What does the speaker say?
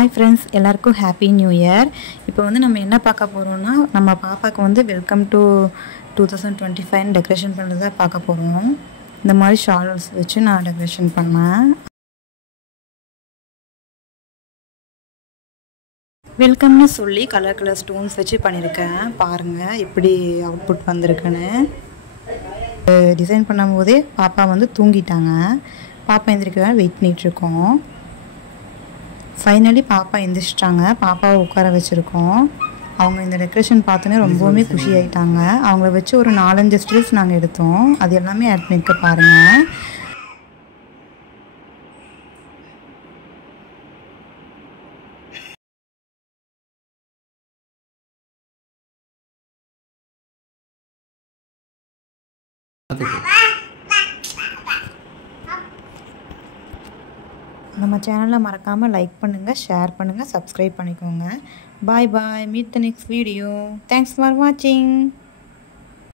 Hi friends, எல்லாருக்கும் happy new year. இப்போ வந்து நம்ம என்ன பார்க்க போகிறோம்னா, நம்ம பாப்பாவுக்கு வந்து வெல்கம் டு 2025 டெக்கரேஷன் பண்ணுறது தான் பார்க்க போகிறோம். இந்த மாதிரி ஷால்ஸ் வச்சு நான் டெக்கரேஷன் பண்ணேன். வெல்கம்னு சொல்லி கலர் கலர் ஸ்டோன்ஸ் வச்சு பண்ணியிருக்கேன். பாருங்கள் எப்படி அவுட்புட் வந்திருக்குன்னு. டிசைன் பண்ணும்போதே பாப்பா வந்து தூங்கிட்டாங்க. பாப்பா எந்திரிக்க வெயிட் பண்ணிகிட்ருக்கோம். ஃபைனலி பாப்பா எந்திரிச்சிட்டாங்க. பாப்பாவை உட்கார வச்சுருக்கோம். அவங்க இந்த டெக்கரேஷன் பார்த்தோன்னே ரொம்பவுமே குஷி ஆகிட்டாங்க. அவங்கள வச்சு ஒரு 4-5 ஸ்டில்ஸ் நாங்கள் எடுத்தோம். அது எல்லாமே ஆட் பண்ணியிருக்க பாருங்கள். நம்ம சேனலை மறக்காமல் லைக் பண்ணுங்கள், ஷேர் பண்ணுங்கள், சப்ஸ்கிரைப் பண்ணிக்கோங்க. Bye bye. Meet the next video. Thanks for வாட்சிங்.